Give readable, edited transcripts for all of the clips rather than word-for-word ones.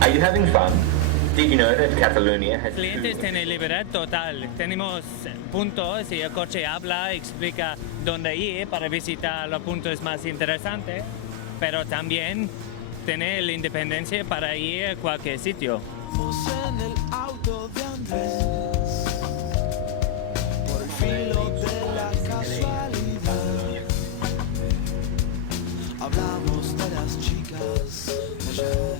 Are you having fun? Did you know that Catalonia has Clientes two... tienen libertad total. Tenemos puntos y el coche habla, explica dónde ir para visitar los puntos más interesantes, pero también tiene la independencia para ir a cualquier sitio. En el auto de Andrés, por el filo de la casualidad, hablamos de las chicas de ayer,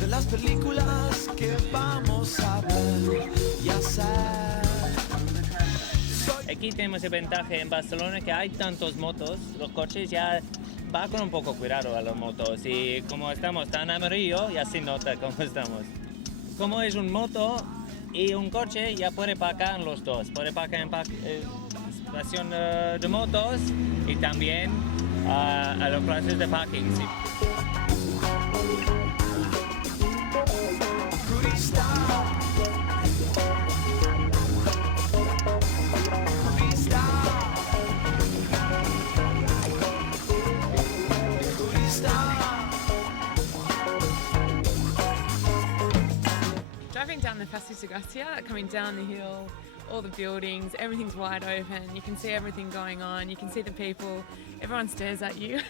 de las películas que vamos a ver y hacer. Aquí tenemos el ventaja en Barcelona que hay tantos motos, los coches ya va con un poco cuidado a las motos y como estamos tan amarillo ya se nota cómo estamos. Como es un moto y un coche ya puede parcar en los dos, puede parcar en estación de motos y también a los plazas de parking. Sí. Driving down the Passeig de Gràcia, coming down the hill, all the buildings, everything's wide open, you can see everything going on, you can see the people, everyone stares at you.